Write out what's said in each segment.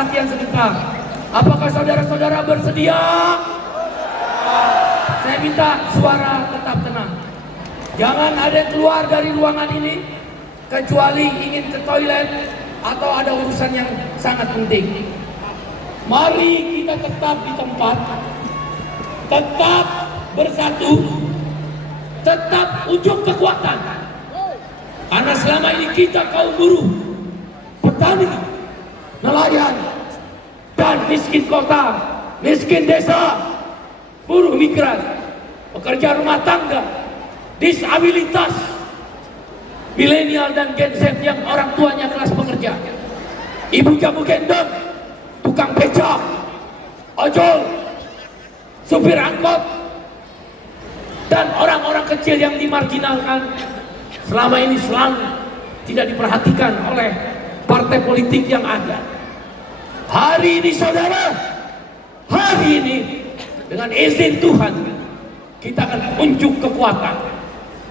perhatian sebentar. Apakah saudara-saudara bersedia? Saya minta suara tetap tenang. Jangan ada yang keluar dari ruangan ini kecuali ingin ke toilet atau ada urusan yang sangat penting. Mari kita tetap di tempat, tetap bersatu, tetap unjuk kekuatan. Karena selama ini kita kaum buruh, petani, nelayan, dan miskin kota, miskin desa, buruh migran, pekerja rumah tangga, disabilitas, milenial dan Gen Z yang orang tuanya kelas pekerja, ibu jamu gendong, tukang beca, ojol, supir angkot, dan orang-orang kecil yang dimarginalkan selama ini selalu tidak diperhatikan oleh partai politik yang ada. Hari ini saudara, hari ini dengan izin Tuhan kita akan unjuk kekuatan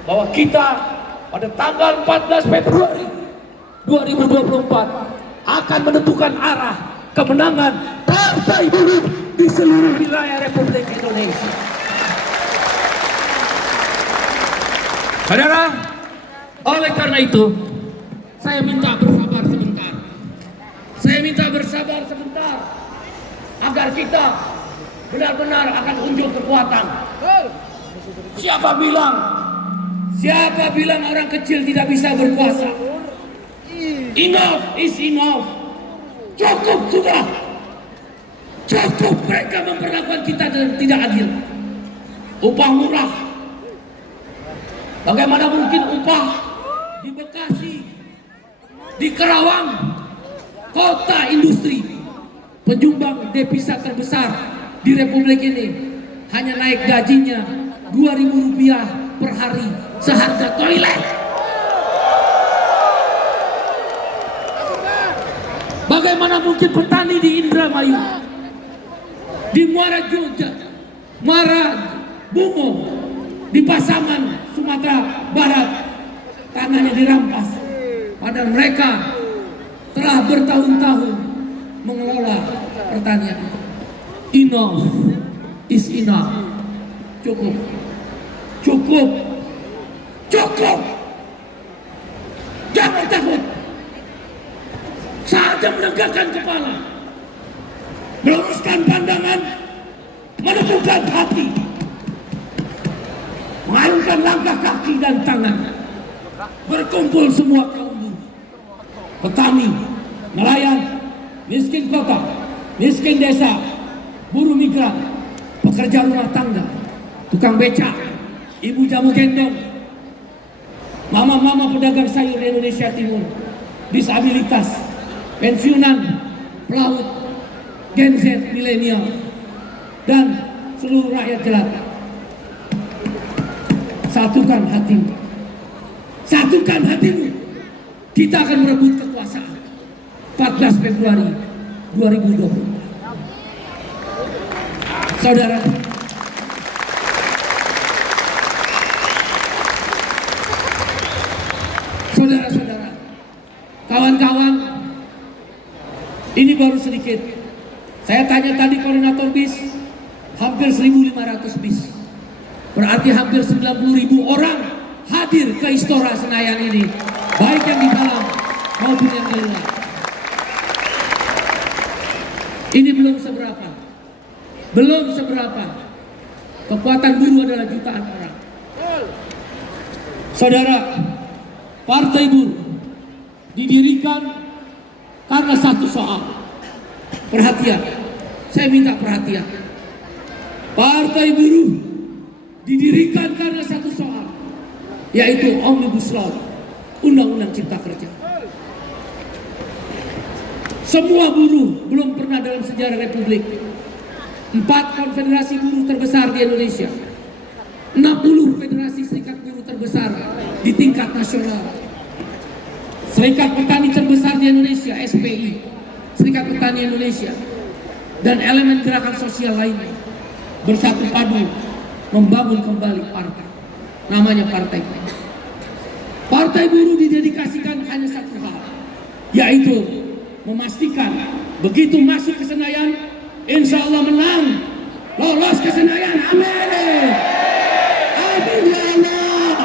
bahwa kita pada tanggal 14 Februari 2024 akan menentukan arah kemenangan Partai Buruh di seluruh wilayah Republik Indonesia. Saudara, oleh karena itu saya minta bersabar sebentar. Saya minta bersabar sebentar agar kita benar-benar akan unjuk kekuatan. Siapa bilang orang kecil tidak bisa berkuasa? Enough is enough. Cukup sudah. Cukup mereka memperlakukan kita dengan tidak adil. Upah murah. Bagaimana mungkin upah di Bekasi, di Kerawang, kota industri, penyumbang devisa terbesar di Republik ini, hanya naik gajinya Rp2.000 per hari seharga toilet. Bagaimana mungkin petani di Indramayu, di Muara Jogja, Muara Bungo, di Pasaman, Sumatera Barat, tanahnya dirampas, padahal mereka telah bertahun-tahun mengelola pertanian. Enough is enough. Cukup. Cukup. Cukup. Jangan takut. Saatnya menegakkan kepala, meluruskan pandangan, menentukan hati, mengayunkan langkah kaki dan tangan, berkumpul semua kaum buruh, petani, nelayan, miskin kota, miskin desa, buruh migran, pekerja rumah tangga, tukang beca, ibu jamu gendong, mama-mama pedagang sayur di Indonesia Timur, disabilitas, pensiunan, pelaut, Gen Z, milenial, dan seluruh rakyat jelata. Satukan hatimu. Satukan hatimu. Kita akan merebut kekuasaan 14 Februari 2024. Saudara, saudara-saudara, kawan-kawan, ini baru sedikit. Saya tanya tadi koordinator bis, hampir 1.500 bis. Berarti hampir 90.000 orang hadir ke Istora Senayan ini, baik yang di dalam maupun yang di luar. Ini belum seberapa. Belum seberapa. Kekuatan buruh adalah jutaan orang. Saudara, Partai Buruh didirikan karena satu soal. Perhatian, saya minta perhatian. Partai Buruh didirikan karena satu soal, yaitu Omnibus Law, Undang-Undang Cipta Kerja. Semua buruh belum pernah dalam sejarah Republik. 4 konfederasi buruh terbesar di Indonesia, 60 federasi serikat buruh terbesar di tingkat nasional, Serikat Petani terbesar di Indonesia, SPI, Serikat Petani Indonesia, dan elemen gerakan sosial lainnya bersatu padu membangun kembali partai, namanya Partai Buruh. Partai Buruh didedikasikan hanya satu hal, yaitu memastikan Begitu masuk ke Senayan, insya Allah menang, lolos ke Senayan. Amin. Amin ya Allah.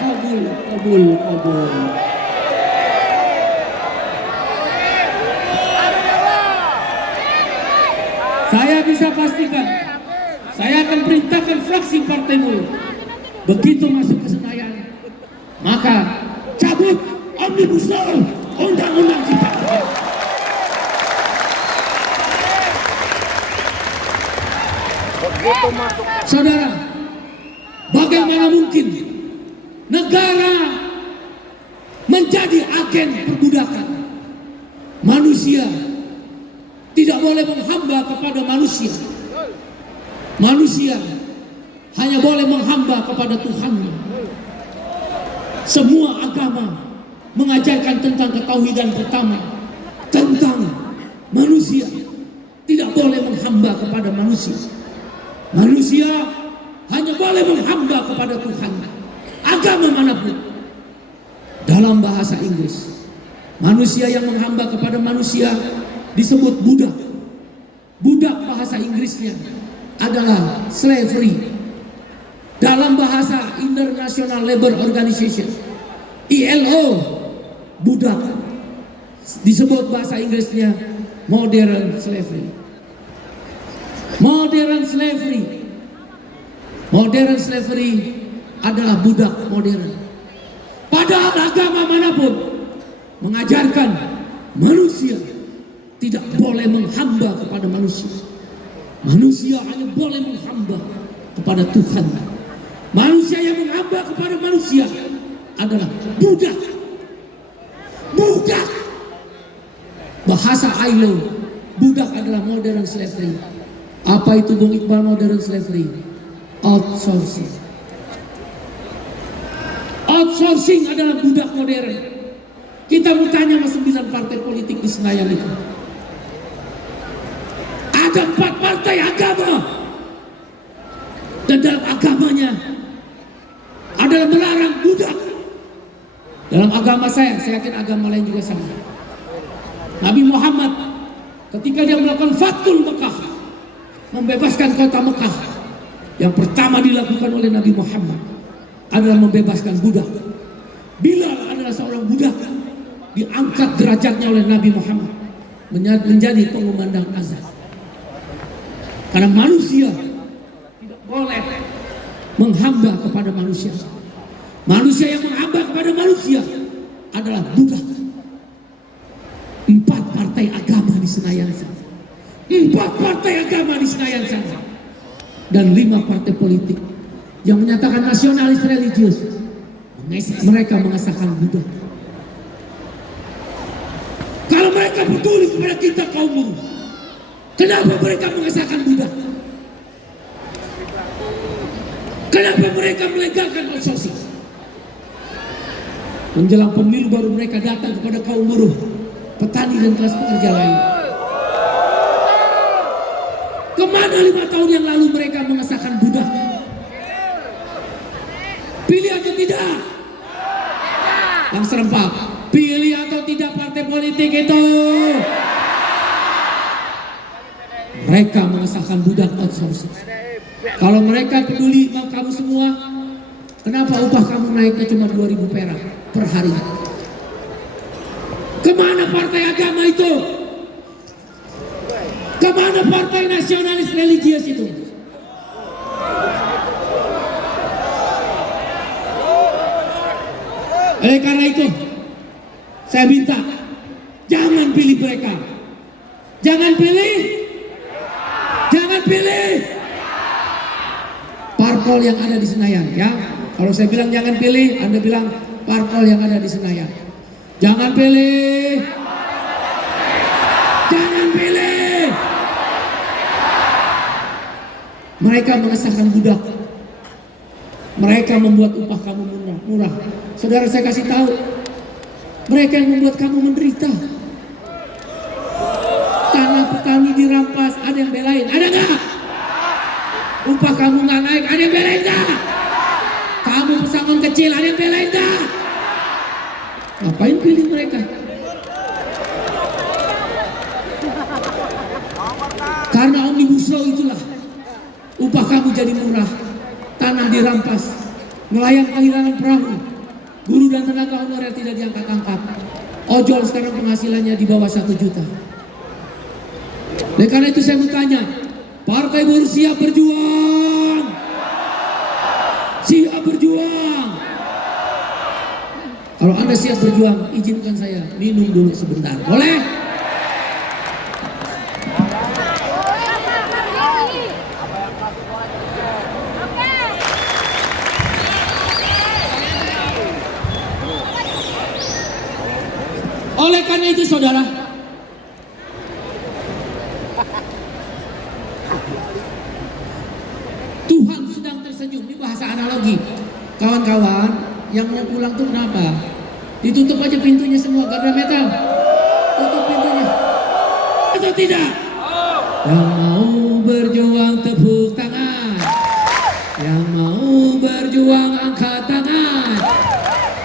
Kabul, kabul, kabul. Saya bisa pastikan, saya akan perintahkan fraksi Partai Buruh. Begitu masuk ke Senayan, maka cabut Omnibus Law, undang-undang cipta kerja. Saudara, bagaimana mungkin negara menjadi agen perbudakan? Manusia tidak boleh menghamba kepada manusia. Manusia hanya boleh menghamba kepada Tuhannya. Semua agama mengajarkan tentang ketauhidan pertama, tentang manusia tidak boleh menghamba kepada manusia. Manusia hanya boleh menghamba kepada Tuhan. Agama manapun. Dalam bahasa Inggris, manusia yang menghamba kepada manusia disebut budak. Budak bahasa Inggrisnya adalah slavery. Dalam bahasa International Labour Organization, ILO, budak disebut bahasa Inggrisnya modern slavery. Modern slavery. Modern slavery adalah budak modern. Padahal agama manapun mengajarkan manusia tidak boleh menghamba kepada manusia. Manusia hanya boleh menghamba kepada Tuhan. Manusia yang menghamba kepada manusia adalah budak. Budak. Bahasa ILO, budak adalah modern slavery. Apa itu Bung Iqbal modern slavery? Outsourcing. Outsourcing adalah budak modern. Kita mau tanya sama 9 partai politik di Senayan itu. Ada 4 partai agama. Dan dalam agamanya adalah melarang budak. Dalam agama saya yakin agama lain juga sama. Nabi Muhammad ketika dia melakukan Fathul Mekah, membebaskan kota Mekah, yang pertama dilakukan oleh Nabi Muhammad adalah membebaskan budak. Bilal adalah seorang budak, diangkat derajatnya oleh Nabi Muhammad menjadi pengumandang azan. Karena manusia tidak boleh menghamba kepada manusia. Manusia yang menghamba kepada manusia adalah budak. 4 partai agama di Senayan sana. 4 partai agama di Senayan sana. Dan 5 partai politik yang menyatakan nasionalis religius. Mereka mengesahkan budak. Kalau mereka peduli kepada kita kaum buruh, kenapa mereka mengesahkan budak? Kenapa mereka melegalkan outsourcing? Menjelang pemilu baru mereka datang kepada kaum buruh, petani dan kelas pekerja lain. Kemana 5 tahun yang lalu mereka mengesahkan budak? Pilih atau tidak? Yang serempak, pilih atau tidak partai politik itu? Mereka mengesahkan budak outsourcing. Kalau mereka peduli sama kamu semua, kenapa upah kamu naiknya cuma 2.000 perak per hari? Kemana partai agama itu? Kemana partai nasionalis religius itu? Oleh karena itu, saya minta jangan pilih mereka. Jangan pilih. Jangan pilih parpol yang ada di Senayan, ya. Kalau saya bilang jangan pilih, Anda bilang parpol yang ada di Senayan. Jangan pilih. Jangan pilih. Mereka mengesahkan budak. Mereka membuat upah kamu murah. Saudara, saya kasih tahu, mereka yang membuat kamu menderita. Tanah petani dirampas, ada yang belain, ada nggak? Upah kamu nggak naik, ada yang belain nggak? Kamu pesangon kecil, ada yang belain nggak? Ngapain pilih mereka? Karena Omnibus Law itulah upah kamu jadi murah, tanah dirampas, nelayan kehilangan perahu, guru dan tenaga honorer tidak diangkat-angkat, ojol sekarang penghasilannya di bawah 1 juta. Oleh karena itu saya mau tanya, Partai Buruh siap berjuang? Siap berjuang? Kalau Anda siap berjuang, izinkan saya minum dulu sebentar, boleh? Oleh karena itu saudara, Tuhan sedang tersenyum. Ini bahasa analogi. Kawan-kawan yang mau pulang tuh kenapa? Ditutup aja pintunya semua, garda metal. Tutup pintunya. Atau tidak? Yang mau berjuang tepuk tangan. Yang mau berjuang angkat tangan.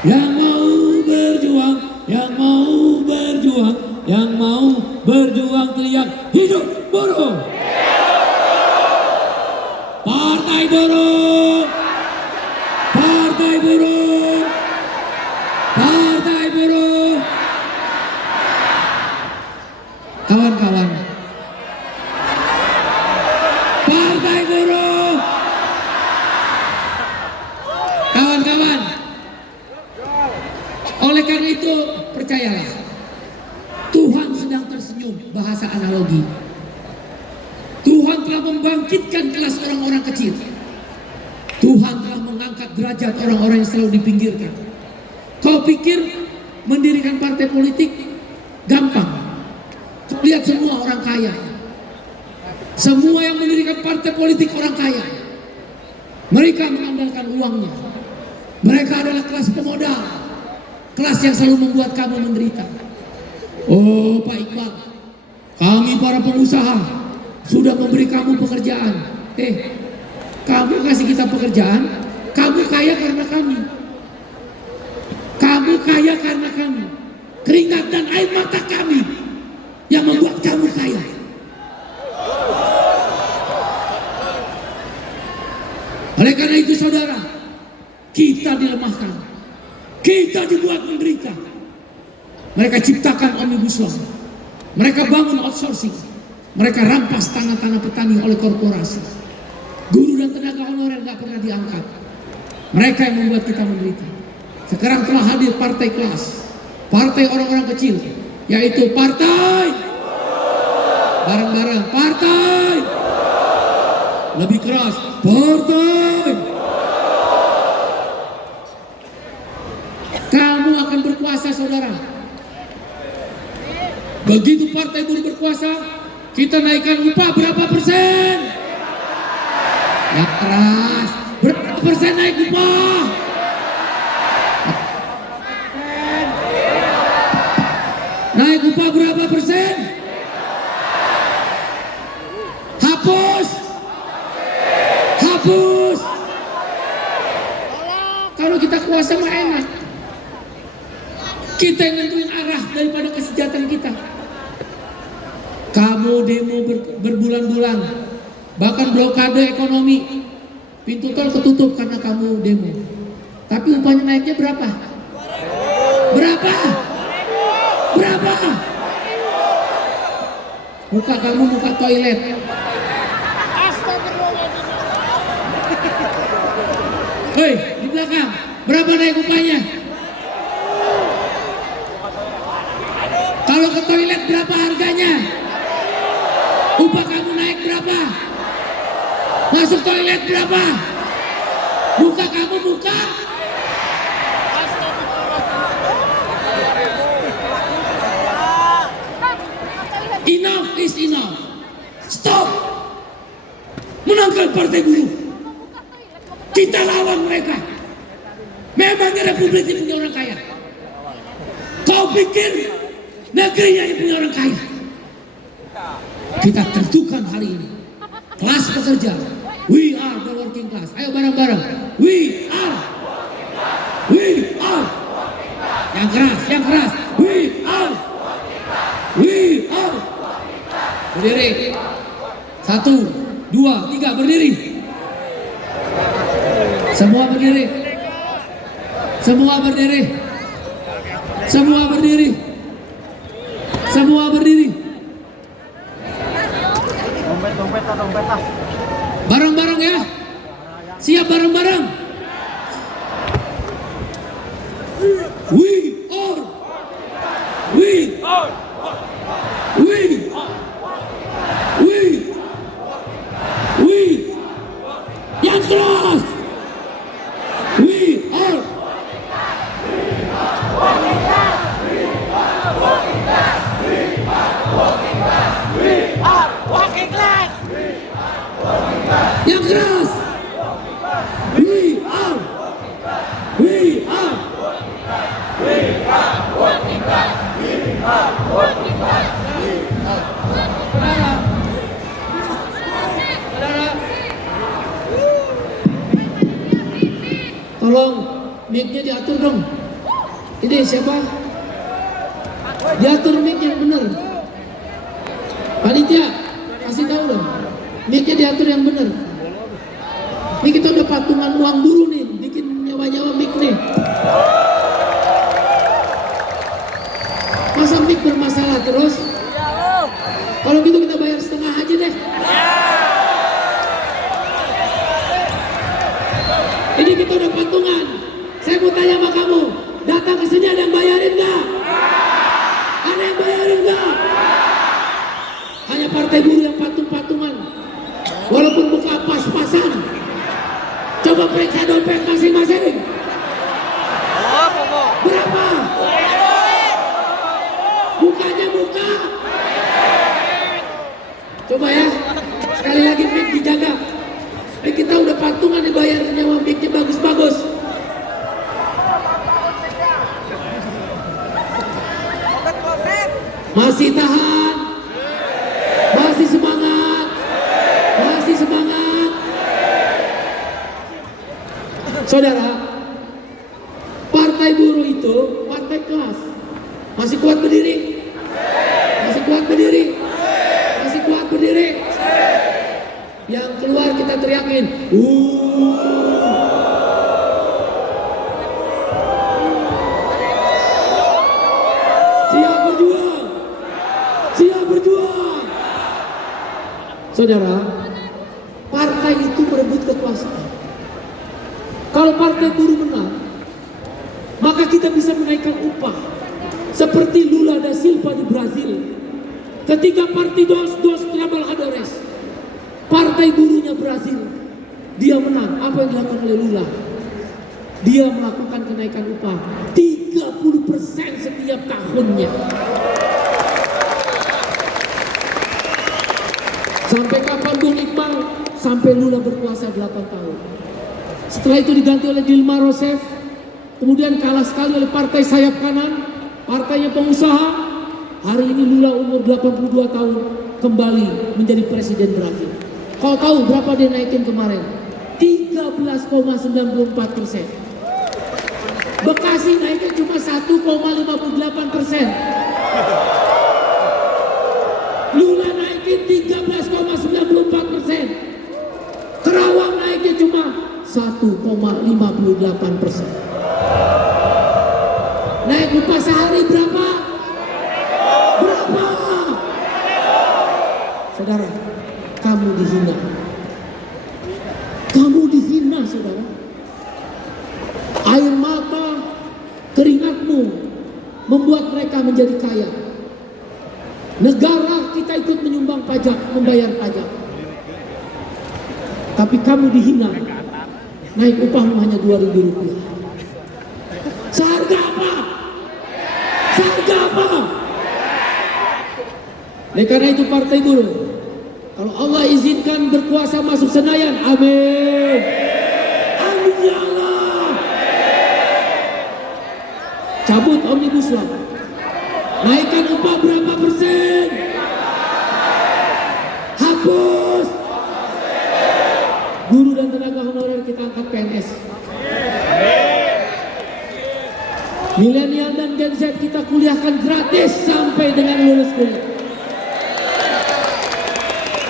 Yang mau berjuang, yang mau berjuang, yang mau berjuang teriak hidup buruh. Partai Buruh, Partai Buruh, Partai Buruh. Kawan-kawan, Partai Buruh. Kawan-kawan, oleh karena itu percayalah, Tuhan sedang tersenyum, bahasa analogi. Tuhan telah membangkitkan kelas orang-orang kecil. Tuhan telah mengangkat derajat orang-orang yang selalu dipinggirkan. Kau pikir mendirikan partai politik gampang? Lihat semua orang kaya. Semua yang mendirikan partai politik orang kaya. Mereka mengandalkan uangnya. Mereka adalah kelas pemodal. Kelas yang selalu membuat kamu menderita. Oh Pak Iqbal, kami para pengusaha sudah memberi kamu pekerjaan. Kamu kasih kita pekerjaan, kamu kaya karena kami. Kamu kaya karena kami. Keringat dan air mata kami yang membuat kamu kaya. Oleh karena itu saudara, kita dilemahkan, kita dibuat menderita. Mereka ciptakan Omnibus Law, mereka bangun outsourcing, mereka rampas tanah-tanah petani oleh korporasi. Guru dan tenaga honorer gak pernah diangkat. Mereka yang membuat kita menderita. Sekarang telah hadir partai kelas, partai orang-orang kecil, yaitu partai bareng-bareng, partai lebih keras, partai. Kamu akan berkuasa saudara. Begitu Partai Buruh berkuasa, kita naikkan upah berapa persen? Ya keras. Berapa persen naik upah? Naik upah berapa persen? Hapus. Hapus. Kalau kita kuasa mah enak. Kita yang nentuin arah daripada kesejahteraan kita. Kamu demo berbulan-bulan, bahkan blokade ekonomi, pintu tol ketutup karena kamu demo. Tapi upahnya naiknya berapa? Berapa? Berapa? Muka kamu muka toilet. Hei, di belakang, berapa naik upahnya? Kalau ke toilet berapa harganya? Upah kamu naik berapa? Masuk toilet berapa? Muka kamu muka? Enough is enough. Stop. Menangkal Partai Buruh. Kita lawan mereka. Memangnya Republik ini punya orang kaya? Kau pikir negerinya yang punya orang kaya? Kita tentukan hari ini kelas pekerja. We are the working class. Ayo bareng-bareng. We are. We are. Yang keras, yang keras. We are. We are. Berdiri. 1, 2, 3, berdiri. Semua berdiri. Semua berdiri. Semua berdiri. Semua berdiri. Dompet. Bareng-bareng ya. Siap bareng-bareng. We are. Yang keras. We are. Yang keras. We are. Tolong mic-nya diatur dong. Ini siapa? Diatur mic yang benar. Panitia, kasih tahu dong. Mic-nya diatur yang benar. Ini kita udah patungan uang dulu nih, bikin nyawa-nyawa mic nih. Masa mic bermasalah terus? Kalau gitu kita bayar setengah aja deh. Ini kita udah patungan. Saya mau tanya sama kamu, datang ke sini ada yang bayarin nggak? Ada yang bayarin nggak? Hanya partai buruh yang patung-patungan. Walaupun buka pas-pasan. Coba periksa dompet masing-masing. Berapa? Bukanya buka. Coba ya, sekali lagi mic dijaga. Ini kita udah patungan dibayar nyawa mic-nya bagus-bagus. Masih tahan. Masih semangat. Masih semangat. Saudara, partai buruh itu partai kelas. Masih kuat berdiri? Masih kuat berdiri? Masih kuat berdiri? Yang keluar kita teriakin. Siap berjuang. Siap berjuang. Saudara, partai itu berebut kekuasaan. Kalau partai buruh menang, maka kita bisa menaikkan upah. Seperti Lula da Silva di Brazil. Ketika Partidos dos Trabalhadores, partai buruhnya Brazil, dia menang. Apa yang dilakukan oleh Lula? Dia melakukan kenaikan upah 30% setiap tahunnya. Sampai kapan Bung Iqbal? Sampai Lula berkuasa 8 tahun. Setelah itu diganti oleh Dilma Rousseff, kemudian kalah sekali oleh partai sayap kanan, partainya pengusaha. Hari ini Lula umur 82 tahun kembali menjadi presiden Brazil. Kau tahu berapa dia naikin kemarin? 13,94%. Bekasi naiknya cuma 1,58%. Lula naikin 13,94%. Kerawang naiknya cuma 1,58%. Naik upah sehari berapa? Berapa? Saudara, kamu dihina. Kamu dihina, saudara. Air mata, keringatmu membuat mereka menjadi kaya. Negara kita ikut menyumbang pajak, membayar pajak. Tapi kamu dihina. Naik upahmu hanya Rp2.000. Seharga apa? Seharga apa? Oleh karena itu partai buruh, kalau Allah izinkan berkuasa masuk Senayan, amin. Amin ya Allah. Cabut Omnibus Law. Naikkan upah berapa persen? Hapus. Guru dan tenaga honorer kita angkat PNS. Milenial dan Gen Z kita kuliahkan gratis sampai dengan lulus kuliah.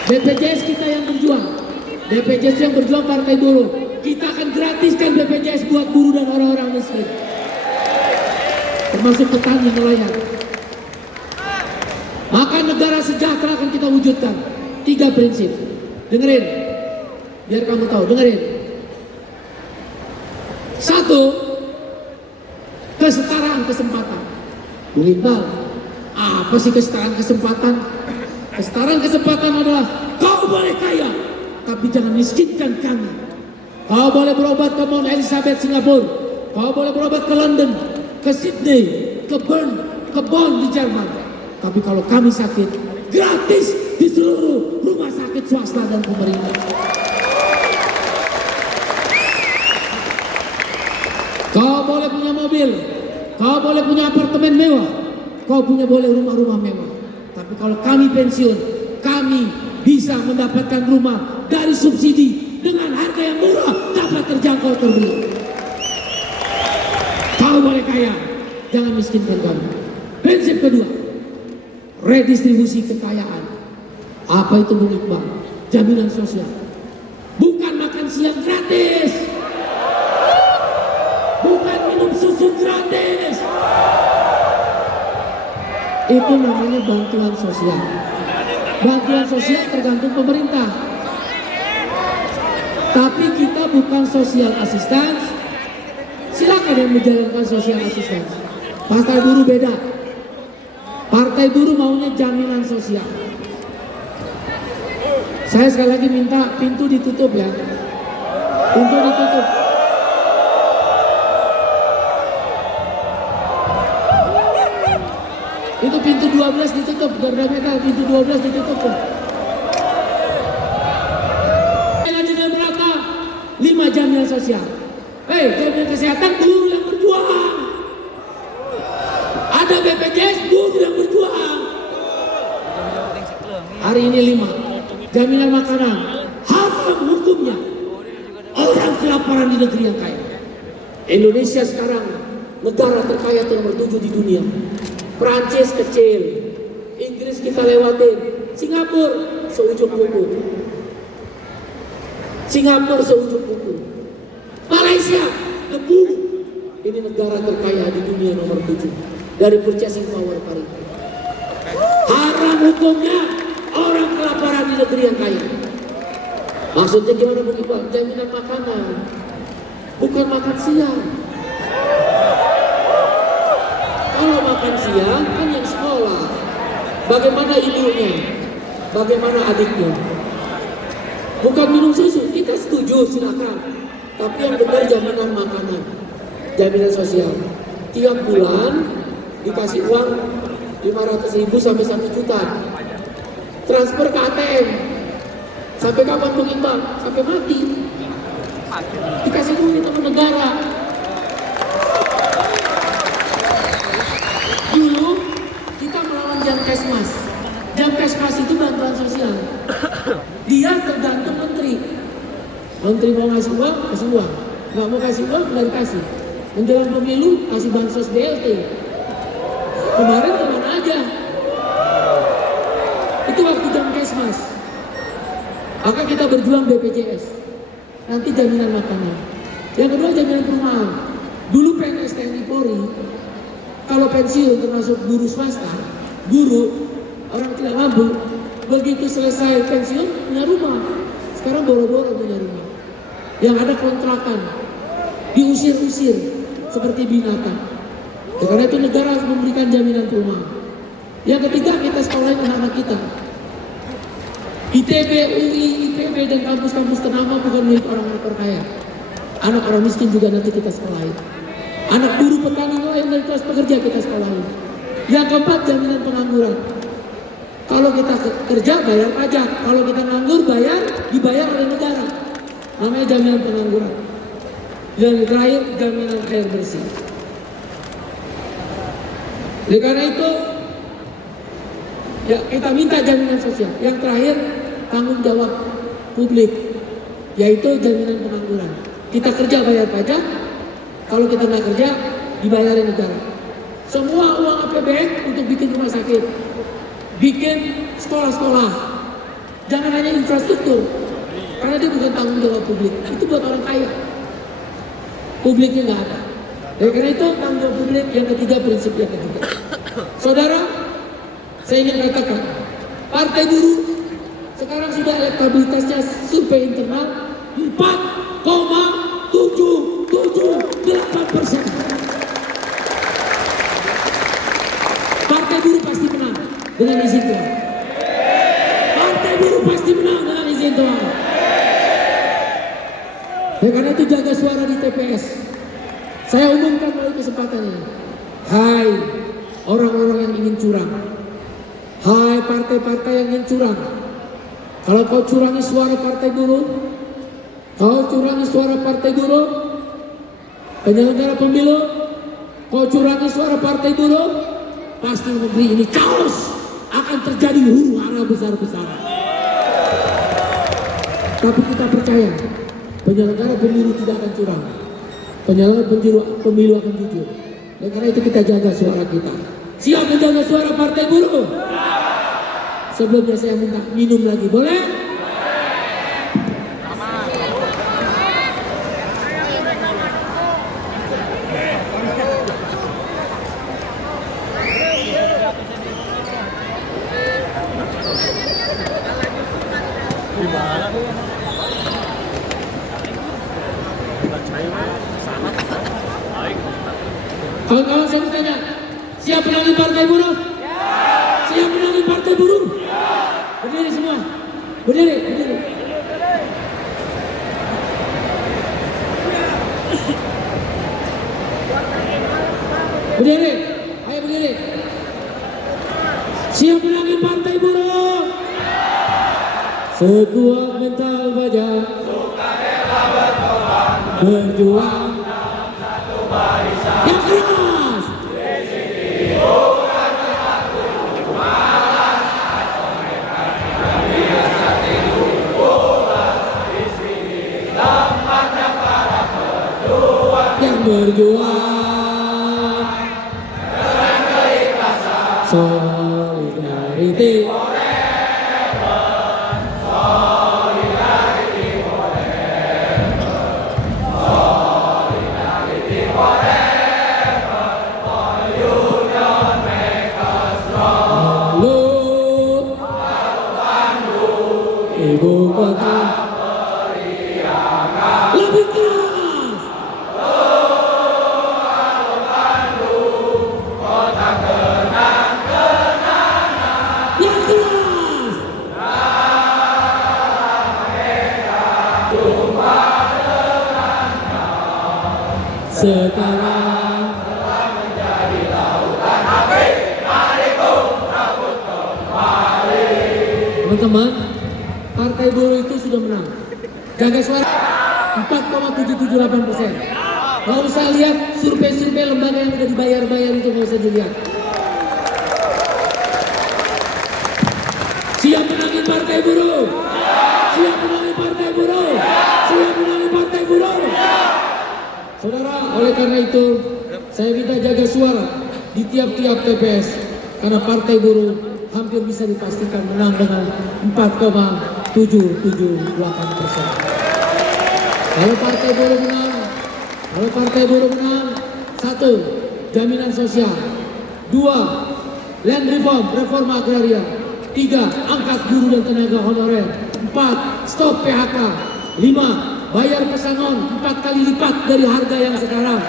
BPJS kita yang berjuang, BPJS yang berjuang Partai Buruh. Kita akan gratiskan BPJS buat buruh dan orang-orang miskin, termasuk petani nelayan. Maka negara sejahtera akan kita wujudkan. 3 prinsip. Dengerin, biar kamu tahu. Dengerin. 1, kesetaraan kesempatan. Bung Iqbal, apa sih kesetaraan kesempatan? Kesetaraan kesempatan adalah kau boleh kaya, tapi jangan miskinkan kami. Kau boleh berobat ke Mount Elizabeth, Singapura. Kau boleh berobat ke London, ke Sydney, ke Bern, ke Bonn di Jerman. Tapi kalau kami sakit, gratis di seluruh rumah sakit swasta dan pemerintah. Kau boleh punya mobil, kau boleh punya apartemen mewah, kau boleh rumah-rumah mewah. Tapi kalau kami pensiun, kami bisa mendapatkan rumah dari subsidi dengan harga yang murah, dapat terjangkau terbeli. Kau boleh kaya, jangan miskinkan kami. Prinsip kedua, redistribusi kekayaan. Apa itu Bung Iqbal? Jaminan sosial. Bukan makan siang gratis, bukan minum susu gratis. Itu namanya bantuan sosial. Bantuan sosial tergantung pemerintah. Tapi kita bukan social assistance. Silakan yang menjalankan social assistance. Partai Buruh beda. Partai Buruh maunya jaminan sosial. Saya sekali lagi minta pintu ditutup ya. Pintu ditutup. Itu pintu 12 ditutup, garda metal pintu 12 ditutup. Jaminan merata, 5 jaminan sosial. Jaminan kesehatan buruh yang berjuang. Ada BPJS buruh yang berjuang. Hari ini 5. Jaminan makanan, haram hukumnya. Orang kelaparan di negeri yang kaya. Indonesia sekarang negara terkaya nomor 7 di dunia. Prancis kecil, Inggris kita lewatin, Singapura seujung kuku, Malaysia debu. Ini negara terkaya di dunia nomor 7 dari purchasing power parity. Haram hukumnya orang kelaparan di negeri yang kaya. Maksudnya gimana Bung Iqbal? Jaminan makanan, bukan makan siang. Kalau makan siang kan yang sekolah. Bagaimana ibunya? Bagaimana adiknya? Bukan minum susu, kita setuju silakan. Tapi yang benar jaminan makanan, jaminan sosial. Tiap bulan dikasih uang 500.000 sampai 1 juta. Transfer ke ATM. Sampai kapan Bung Iqbal? Sampai mati. Dikasih duit sama negara. Dulu kita melawan Jamkesmas. Jamkesmas itu bantuan sosial. Dia tergantung menteri. Menteri mau ngasih uang, kasih uang. Nggak mau kasih uang, nggak dikasih. Menjelang pemilu, kasih bansos BLT. Kemarin kemana aja? Itu waktu Jamkesmas. Maka kita berjuang BPJS. Nanti jaminan makanan. Yang kedua jaminan perumahan. Dulu PNS TNI Polri, kalau pensiun termasuk guru swasta, guru, orang tidak mampu, begitu selesai pensiun punya rumah. Sekarang boro-boro punya rumah. Yang ada kontrakan, diusir-usir seperti binatang. Karena itu negara harus memberikan jaminan perumahan. Yang ketiga, kita sekolahin anak-anak kita. ITB, UI, IPB dan kampus-kampus ternama bukan milik orang-orang terkaya. Anak orang miskin juga nanti kita sekolahin. Anak buruh petani nelayan dari kelas pekerja kita sekolahin. Yang keempat, jaminan pengangguran. Kalau kita kerja bayar pajak, kalau kita nganggur dibayar oleh negara. Namanya jaminan pengangguran. Yang terakhir, jaminan air bersih. Oleh karena itu, ya kita minta jaminan sosial. Yang terakhir, tanggung jawab publik, yaitu jaminan pengangguran. Kita kerja bayar pajak, kalau kita nggak kerja dibayarin negara. Semua uang APBN untuk bikin rumah sakit, bikin sekolah-sekolah, Jangan hanya infrastruktur, karena dia bukan tanggung jawab publik. Itu buat orang kaya. Publiknya nggak ada. Dan karena itu tanggung jawab publik yang ketiga, prinsip yang ketiga. Saudara, saya ingin katakan, Partai Buruh sekarang sudah elektabilitasnya survei internal 4,778%. Partai Buruh pasti menang dengan izin Tuhan. Partai Buruh pasti menang dengan izin Tuhan. Ya, karena itu jaga suara di TPS. Saya umumkan melalui kesempatan ini. Hai orang-orang yang ingin curang. Hai partai-partai yang ingin curang. Kalau kau curangi suara Partai Buruh, kau curangi suara Partai Buruh, penyelenggara pemilu, kau curangi suara Partai Buruh, pasti negeri ini chaos, akan terjadi huru hara besar-besaran. Tapi kita percaya penyelenggara pemilu tidak akan curang, penyelenggara pemilu akan jujur. Dan karena itu kita jaga suara kita. Siap menjaga suara Partai Buruh? Sebelumnya saya minta minum lagi, boleh? Kawan-kawan, saya bertanya, siap menangin Partai Buruh? Siap menangin Partai Buruh? Berdiri semua, berdiri. Berdiri, ayo berdiri. Siap menangin Partai Buruh? Sekuat mental baja, berjuang yang keras. Yang berjuang dengan keikhlasan, solidarity. Ibu kota lebih keras. Kota kenang-kenangan yang keras. Sekarang telah menjadi lautan api. Mari ku rebut kembali. Teman-teman, Partai Buruh itu sudah menang. Jaga suara 4,778%. Gak usah lihat survei-survei lembaga yang udah dibayar-bayar itu, gak usah dilihat. Siap menangin Partai Buruh? Siap menangin Partai Buruh? Siap menangin Partai Buruh? Saudara, oleh karena itu saya minta jaga suara di tiap-tiap TPS, karena Partai Buruh hampir bisa dipastikan menang dengan 4,778%. Kalau Partai Buruh menang, 1. Jaminan sosial, 2. Land reform, reforma agraria, 3. Angkat guru dan tenaga honorer, 4. Stop PHK, 5. Bayar pesangon 4 kali lipat dari harga yang sekarang,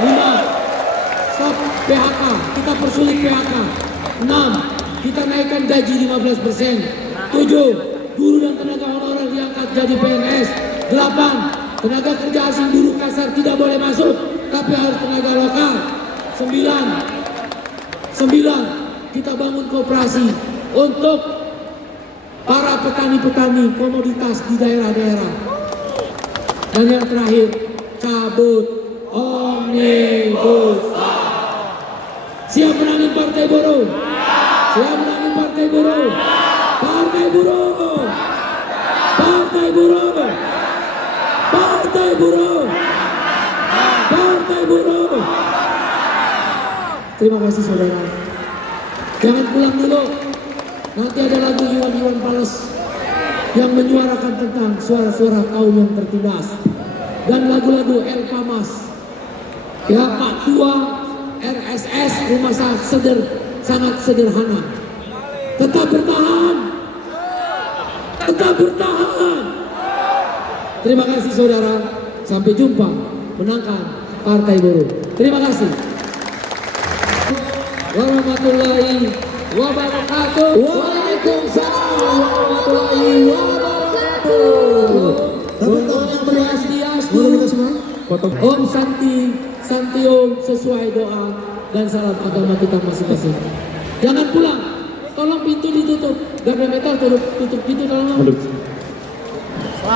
5. Stop PHK, kita persulit PHK, 6. Kita naikkan gaji 15%, 7. Guru dan tenaga honorer diangkat jadi PNS, 8. Tenaga kerja asing buruh kasar tidak boleh masuk, tapi harus tenaga lokal, 9. Kita bangun koperasi untuk para petani-petani komoditas di daerah-daerah. Dan yang terakhir, cabut Omnibus Law. Siap menangin Partai Buruh? Siap menangin Partai Buruh? Partai Buruh! Partai Buruh! Partai Buruh! Partai Buruh! Terima kasih saudara. Jangan pulang dulu. Nanti ada lagu Iwan Fals. yang menyuarakan tentang suara-suara kaum yang tertindas dan lagu-lagu El Pamas. Ya, Pak Tua RSS Rumah sangat sederhana. Tetap bertahan. Tetap bertahan. Terima kasih saudara. Sampai jumpa. Menangkan Partai Buruh. Terima kasih. Warahmatullahi wabarakatuh. Waalaikumsalam warahmatullahi wabarakatuh. Teman-teman yang berhasil, Om Santi Om sesuai doa dan salam agama kita masing-masing. Jangan pulang. Tolong pintu ditutup. Garda metal tutup pintu, tolong.